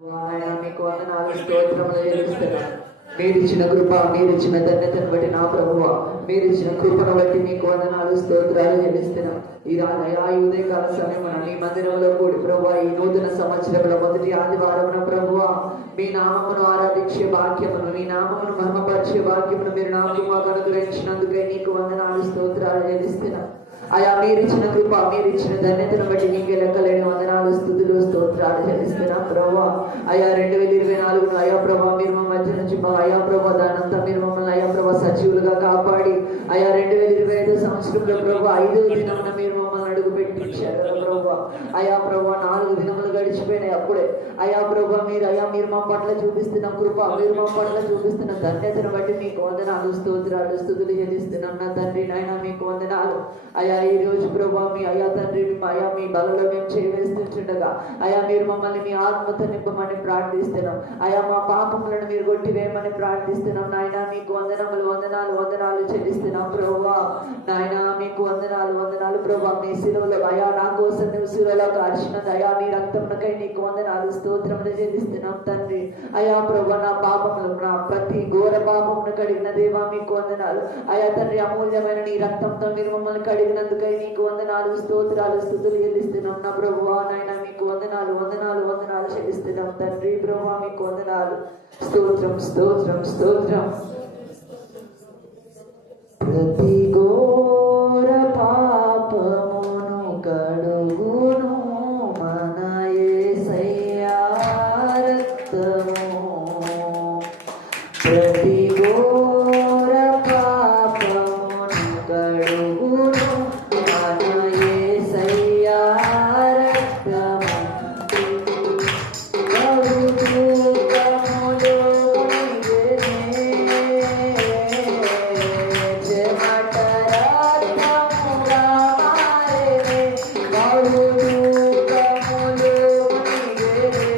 మీకు వందనాలు స్తోత్రములు చెల్లిస్తున్నాను. మీరిచ్చిన కృప, మీరిచ్చిన ధన్యతను బట్టి నా ప్రభువ, మీరిచ్చిన కృపను బట్టి మీకు వందనాలు స్తోత్రాలు చెల్లిస్తున్నాం. ఈ ఉదయకాల సమయమున నీ మందిరంలో కూడి ప్రభువ, ఈ నూతన సంవత్సరంలో మొదటి ఆదివారమున ప్రభువ, మీ నామమును ఆరాధించే వాక్యమును, మీ నామమును మహిమపరిచే వాక్యమును మీరు నాకు మాకు అనుగ్రహించినందుకే నీకు వందనాలు స్తోత్రాలు చెల్లిస్తున్నాం. అయా మీరిచ్చిన కృప, మీరిచ్చిన ధన్యతను బట్టి నీకే లెక్కలేని వందనాలు స్థుతులు స్తోత్రాలు చెల్లిస్తున్నాం ప్రభా. అయా 2024 అయా ప్రభా మీరు మా మధ్య నుంచి అయా ప్రభా దానంతా మీరు మమ్మల్ని అయా ప్రభా సజీవులుగా కాపాడి అయా 2025 సంవత్సరంలో ప్రభా 5వ దినమున మీరు మమ్మల్ని అడుగు పెట్టించారు ప్రభా. అయా ప్రభా 4 దినములు గడిచిపోయినాయి. అప్పుడే అయా ప్రభా మీరు మా పట్ల చూపిస్తున్న కృప, మీరు మా పట్ల చూపిస్తున్న ధన్యతను బట్టి మీకు వందనాలు స్తోత్రాలు స్థుతులు చెల్లిస్తున్నాం నా తండ్రి. నాయన మీకు వందనాలు. అయా ఈ రోజు ప్రభా మీ అయా తండ్రి అయా మీ బలలో మేము చేయవేస్తుండగా అయా మీరు మమ్మల్ని మీ ఆత్మతో నింపమని ప్రార్థిస్తున్నాం. అయా మా పాపములను మీరు కొట్టివేయమని ప్రార్థిస్తున్నాం. నాయన మీకు వందనములు వందనాలు వందనాలు చెల్లిస్తున్నాం ప్రభా. నాయన మీకు వందనాలు వందనాలు ప్రభా. మీ శిలువలో అయా నా కోసం నువ్వు శిలువలో కార్చినది అయా నీ రక్తమునకై నీకు వందనాలు స్తోత్రములు చెల్లిస్తున్నాం తండ్రి. అయా ప్రభా నా పాపములు నా ప్రతి ఘోర పాపమును కడిగిన దేవా మీకు వందనాలు. అయా తండ్రి అమూల్యమైన నీ రక్తంతో మీరు మమ్మల్ని కడిగినందుకై నీకు వందనాలు స్తోత్రాలు స్తుతులు చెల్లిస్తున్నాం నా ప్రభువా. నాయన మీకు వందనాలు వందనాలు వందనాలు చెల్లిస్తున్నాం తండ్రి ప్రభువా. మీకు వందనాలు స్తోత్రం స్తోత్రం స్తోత్రం. ప్రతి ఘోర పాపమును కడుగును మన యేసయ్యా రక్తము. ప్రతి ఘోర పాపమును కడుగును మన యేసయ్యా రక్తము. బహుదూతములో నిలిచెనే చెమట రక్తముగా మారెనే. బహుదూతములో నిలిచెనే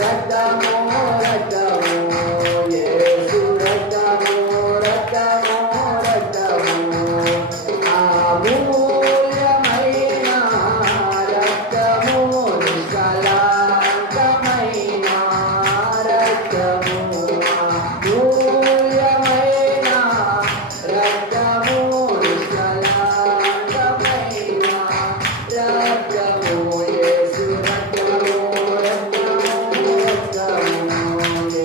రక్తము రక్తము యేసు రక్తము రక్తము రక్తము అమూల్యమైన రక్తము నిష్కళంకమైన రక్తము అమూల్యమైన రక్తము నిష్కళంకమైన రక్తము యేసు రక్తము రక్తము రక్తము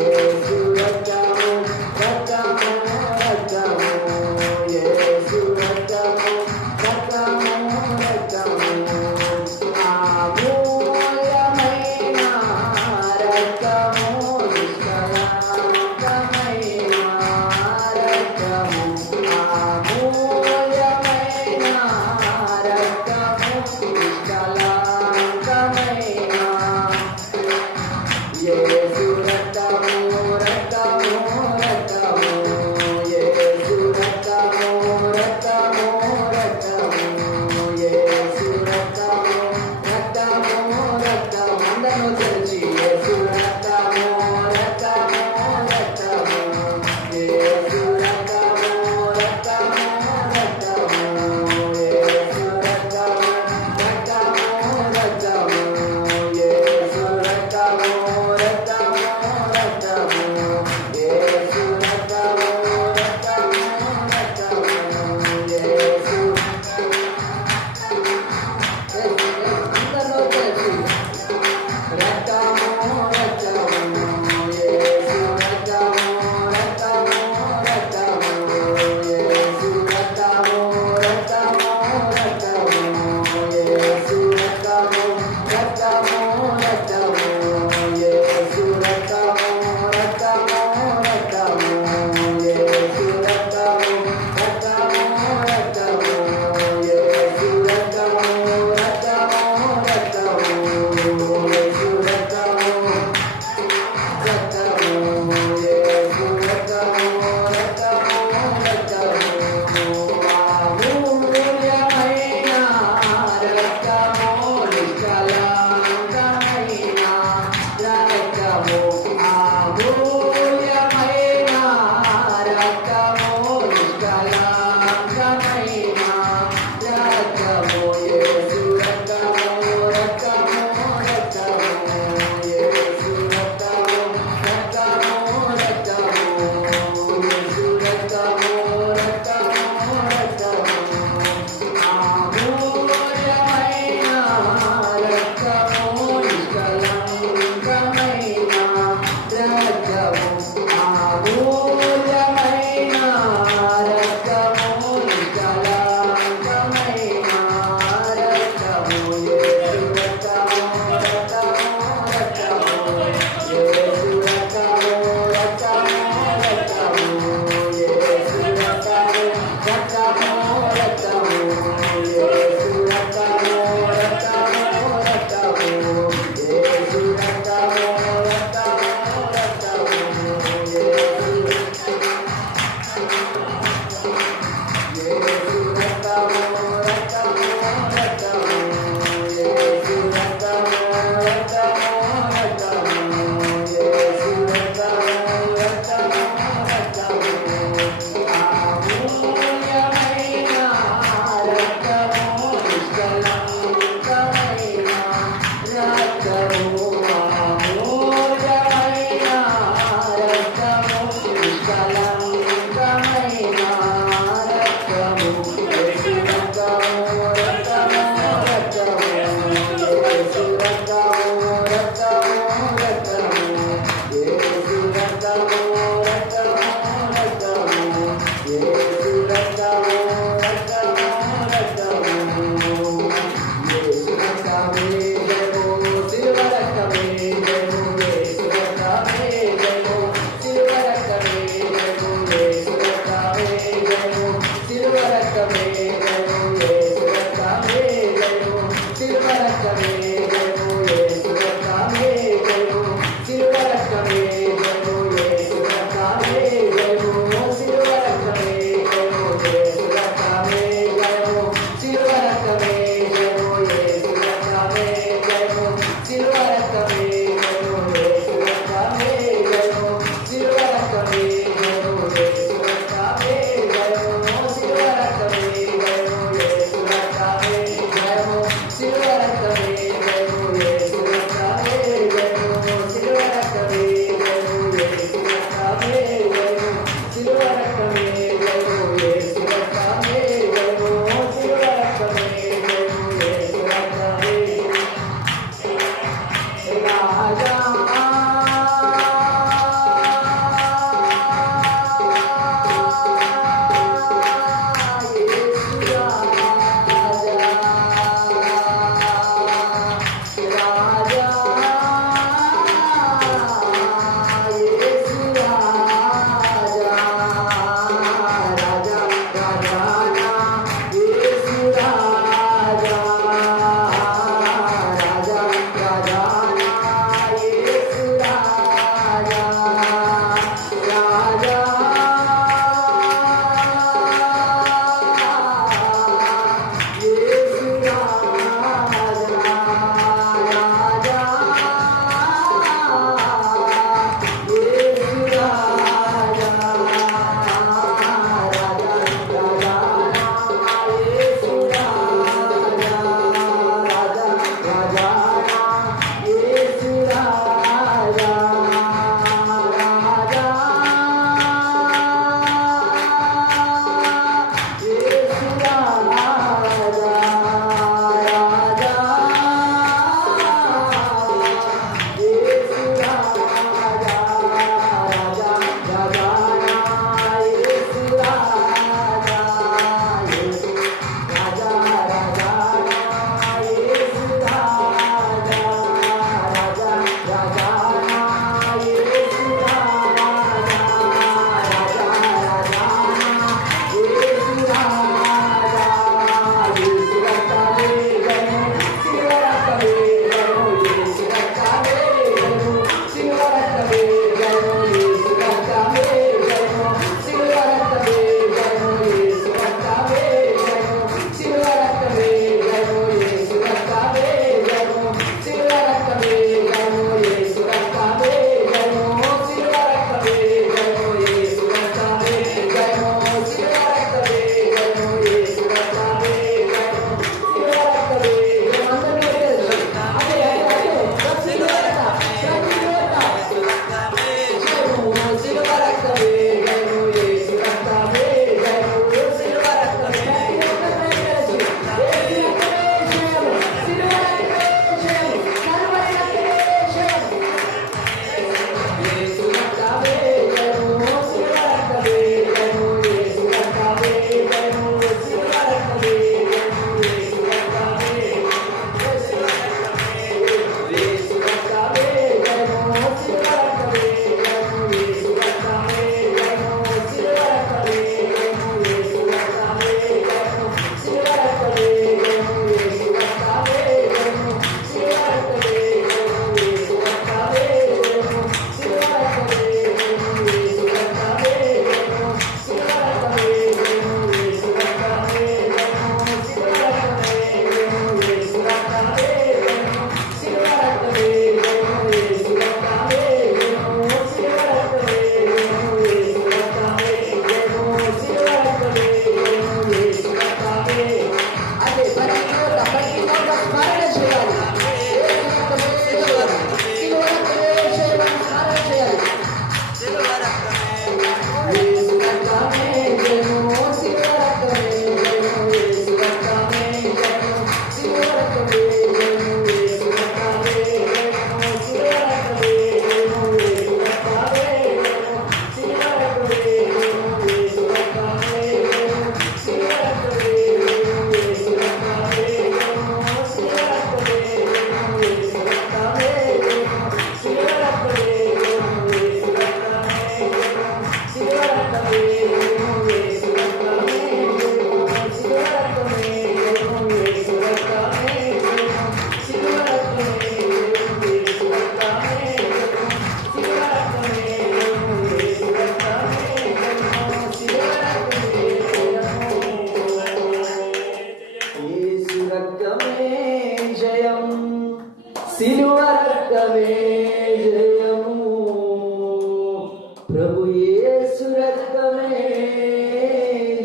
ప్రభు యేసు రక్తమే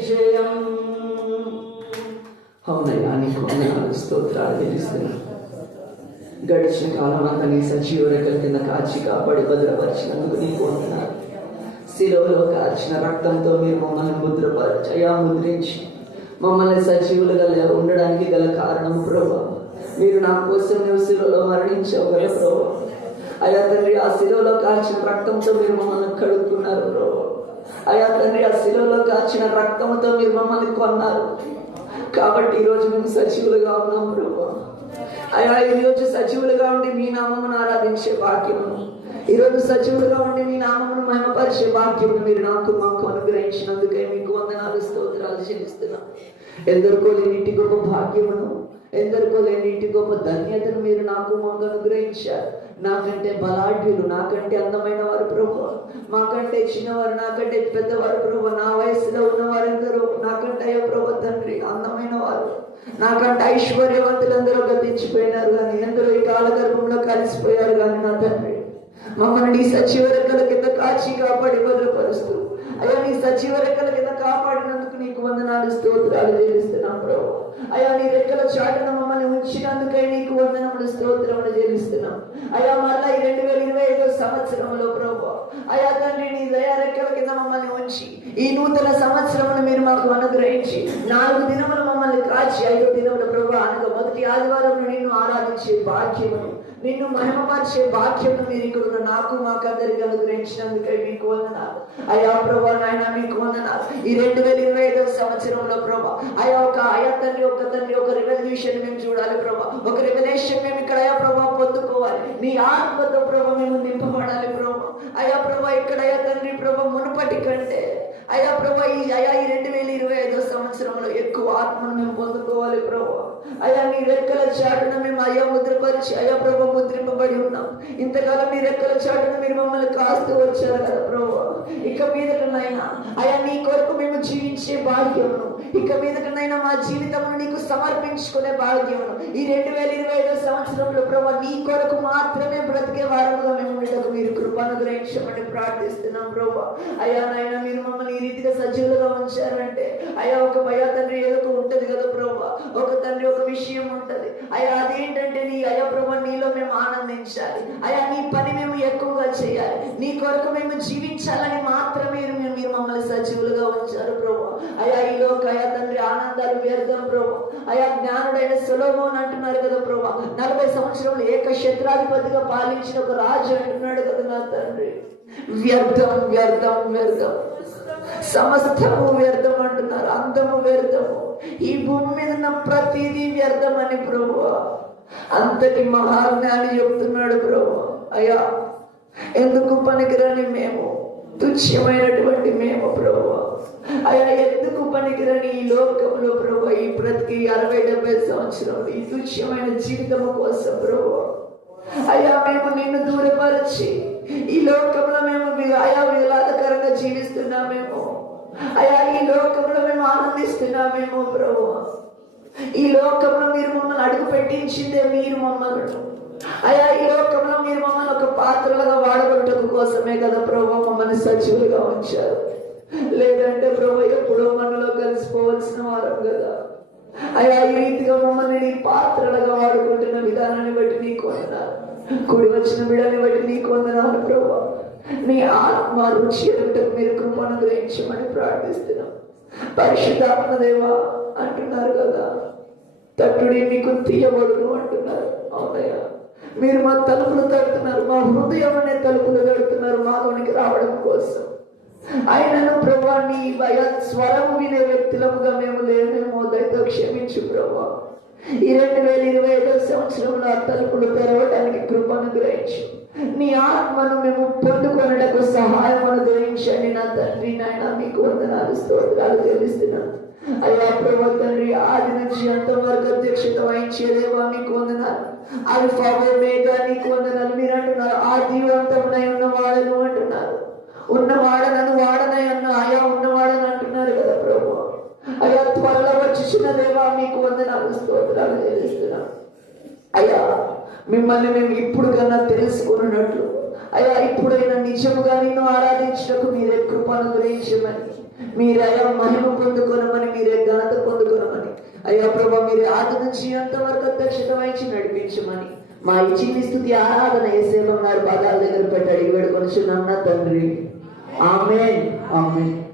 జయం. అవునయ్యా, నీకు వందనాలు, స్తోత్రాలు చెల్లిస్తున్నాను. గడిచిన కాలం అంతా నీ సజీవ రెక్కల కింద కాచి కాపాడి భద్రపరిచినందుకు నీకు వందనాలు. శిలువలో కాచిన రక్తంతో మీరు మమ్మల్ని ముద్రించి మమ్మల్ని సజీవులుగా ఉండడానికి గల కారణం ప్రభు, మీరు నా కోసం నువ్వు శిలువలో మరణించావు కదా ప్రభు. అయ్యా తండ్రి, ఆ శిలువలో కాచిన రక్తంతో మీరు మమ్మల్ని కడుక్కున్నారు ప్రభు. అయ్యా తండ్రి, ఆ శిలువలో కాచిన రక్తంతో మీరు మమ్మల్ని కొన్నారు. కాబట్టి ఈరోజు మేము సజీవులుగా ఉన్నాం ప్రభు. అయ్యా, ఈరోజు సజీవులుగా ఉండి మీ నామమును ఆరాధించే భాగ్యమును, ఈరోజు సజీవులుగా ఉండి మీ నామమును మహిమపరిచే భాగ్యమును మీరు మాకు అనుగ్రహించినందుకే మీకు వందనాలు, స్తోత్రాలు చెల్లిస్తున్నాం. ఎందరికో లేనిటి గొప్ప భాగ్యమును, ఎందరికో లేనిటి గొప్ప ధన్యతను మీరు మాకు అనుగ్రహించారు. నాకంటే బలాఢ్యులు, నాకంటే అందమైన వారు ప్రభు, మాకంటే చిన్నవారు, నాకంటే పెద్దవారు ప్రభు, నా వయసులో ఉన్నవారు ఎందరో, నాకంటే అయ్యో ప్రభు తండ్రి అందమైన వారు, నాకంటే ఐశ్వర్యవంతులందరూ గతించిపోయినారు కానీ ఎందరో ఈ కాలగర్భంలో కలిసిపోయారు కానీ నా తండ్రి మమ్మల్ని నీ సజీవ రెక్కల కింద కాచి కాపాడి భద్రపరుస్తూ, అయ్యా నీ సజీవ రెక్కల కింద కాపాడినందుకు నీకు వందనాలు, స్తోత్రాలు చెల్లిస్తున్నాం ప్రభు. అయ్యా నీ రెక్కల చాటున మమ్మల్ని ఉంచినందుకై నీకు వందనములు, స్తోత్రములు చెల్లిస్తున్నాం. అయ్యా మళ్ళా ఈ 2025 సంవత్సరంలో ప్రభు, అయ్యా తండ్రి నీ దయా రెక్కల కింద మమ్మల్ని ఉంచి ఈ నూతన సంవత్సరమును మీరు మాకు అనుగ్రహించి 4 దినములు మమ్మల్ని కాచి 5వ దినముల ప్రభు అనగా మొదటి ఆదివారం నిన్ను ఆరాధించే భాగ్యమును, నిన్ను మహిమపరిచే భాగ్యమును మీరు ఇక్కడ నాకు మాకందరికి అనుగ్రహించినందుకై మీకు వందనాలు. అయ్యా ప్రభా నాయన మీకు వందనాలు. ఈ 2025 సంవత్సరంలో ప్రభా అయ్యా తండ్రి ఒక రెవల్యూషన్ మేము చూడాలి ప్రభా, ఒక రెవల్యూషన్ మేము ఇక్కడ అయ్యా ప్రభా పొందుకోవాలి. నీ ఆత్మతో ప్రభా మేము నింపబడాలి ప్రభా. అయ్యా ప్రభా ఇక్కడ అయ్యా తండ్రి ప్రభా మునుపటి కంటే అయ్యా ప్రభా ఈ 2025 సంవత్సరంలో ఎక్కువ ఆత్మను మేము పొందుకోవాలి ప్రభా. అయ్యా నీ రెక్కల చాటున మేము అయ్యా ముద్రపరిచి అయ్యా ప్రభా ముద్రింపబడి ఉన్నాం. ఇంతకాలం నీ రెక్కల చాటున మీరు మమ్మల్ని కాస్తూ వచ్చారు కదా ప్రభా. ఇక మీదటనైనా అయ్యా నీ కొరకు మేము జీవించే భాగ్యమును, ఇక మీదటనైనా మా జీవితమును నీకు సమర్పించుకునే భాగ్యమును ఈ 2025 సంవత్సరంలో ప్రభా నీ కొరకు మాత్రమే బ్రతికే వారముగా మేము ఉండటకు మీరు కృప అనుగ్రహించమని ప్రార్థిస్తున్నాం ప్రభా. అయ్యా నాయన మీరు మమ్మల్ని ఈ రీతిగా సజీవులుగా ఉంచారంటే అయ్యా ఒక భయా తండ్రి ఏదో ఉంటది కదా ప్రభా, ఒక తండ్రి ఒక విషయం ఉంటది అయ్యా, అదేంటంటే నీ అయ్యా ప్రభా నీలో మేము ఆనందించాలి అయ్యా, నీ పని మేము ఎక్కువగా చేయాలి, నీ కొరకు మేము జీవించాలని మాత్రమే మీరు మమ్మల్ని సజీవులుగా ఉంచారు ప్రభా. అయ్యా ఈలోక అయ్యా తండ్రి ఆనందాలు వ్యర్థం ప్రభా. అయ్యా జ్ఞానుడైన సొలొమోను అంటున్నారు కదా ప్రభా, 40 సంవత్సరంలో ఏక క్షేత్రాధిపతిగా పాలించిన ఒక రాజు అంటున్నాడు కదా నా తండ్రి, వ్యర్థం వ్యర్థం వ్యర్థం, సమస్తము వ్యర్థం అంటున్నారు, అందము వ్యర్థము, ఈ భూమి మీద ఉన్న ప్రతిదీ వ్యర్థం అని ప్రభు అంతటి మహాజ్ఞాని చెప్తున్నాడు ప్రభు. అయ్యా ఎందుకు పనికిరని మేము, తుచ్చమైనటువంటి మేము ప్రభు, అయ్యా ఎందుకు పనికిరని ఈ లోకంలో ప్రభు, ఈ బ్రతికి 60-70 సంవత్సరాలు ఈ తుచ్చమైన జీవితము కోసం ప్రభు అయ్యా మేము నిన్ను దూరపరిచి ఈ లోకంలో మేము అయా విలాదకరంగా జీవిస్తున్నామేమో అయా, ఈ లోకంలో మేము ఆనందిస్తున్నామేమో ప్రభు. ఈ లోకంలో మీరు మమ్మల్ని అడుగు పెట్టించిందే మీరు మమ్మల్ని అయా, ఈ లోకంలో మీరు మమ్మల్ని ఒక పాత్రలుగా వాడగొట్టడం కోసమే కదా ప్రభు మమ్మల్ని సజీవులుగా ఉంచారు. లేదంటే ప్రభు ఎప్పుడో మనలో కలిసిపోవలసిన వారం కదా అయా. ఈ రీతిగా మమ్మల్ని నీ పాత్రలుగా వాడుకుంటున్న విధానాన్ని బట్టి నీకు వందనాలు, కూడి వచ్చిన బిడ్డని బట్టి నీకు వందనాలు ప్రభు. నీ ఆత్మ రుచి ఎదుటకు మీరు కృప అనుగ్రహించమని ప్రార్థిస్తున్నాం. పరిశుద్ధాత్మ దేవా అంటున్నారు కదా, తట్టుడి మీకు తీయబడును అంటున్నారు. అవునయ్యా, మీరు మా తలుపులు తడుతున్నారు, మా హృదయం అనే తలుపులు తడుతున్నారు మాలోనికి రావడం కోసం. ఆయనను ప్రభా నీ స్వరం వినే వ్యక్తులముగా మేము లేమేమో దయతో క్షమించు ప్రభా. ఈ 2025 సంవత్సరంలో ఆ తలుపులు తెరవడానికి కృపను గ్రహించు, నీ ఆత్మను మేము పొందుకొనటకు సహాయం అనుగ్రహించండి నా తండ్రి. నాయన మీకు వందనాలు, స్తోత్రాలు చెల్లిస్తున్నాను. అయ్యా ప్రభా తండ్రి ఆది నుంచి అంతవరకు అధ్యక్షత వహించేదేవా మీకు వందనాలు. అల్ఫా ఒమేగా నీకు వందనాలు. మీరు అంటున్నారు ఆది అంతమునై ఉన్నవాడను అంటున్నారు, ఉన్నవాడనను వాడనై అన్న అయా ఉన్నవాడని అంటున్నారు కదా ప్రభు. అయ్యా త్వరలో వచ్చిన దేవా మీకు వందనాలు, స్తోత్రాలు చెల్లిస్తున్నాం. అయ్యా మిమ్మల్ని మేము ఇప్పుడు కన్నా తెలుసుకున్నట్లు అయ్యా ఇప్పుడైనా నిజముగా నిన్ను ఆరాధించటకు మీరే కృపను గ్రహించమని, మీరయ్యా మహిమ పొందుకొనమని, మీరే ఘనత పొందుకొనమని అయ్యా ప్రభా, మీరే ఆది నుంచి అంతవరకు అధ్యక్షత వహించి నడిపించమని మా ఈ చిన్ని స్థుతి ఆరాధన యేసేవ గారి పాదాల దగ్గర పెట్టి అడిగి వేడుకొనుచున్నాం నా తండ్రి. ఆమేన్. ఆమేన్.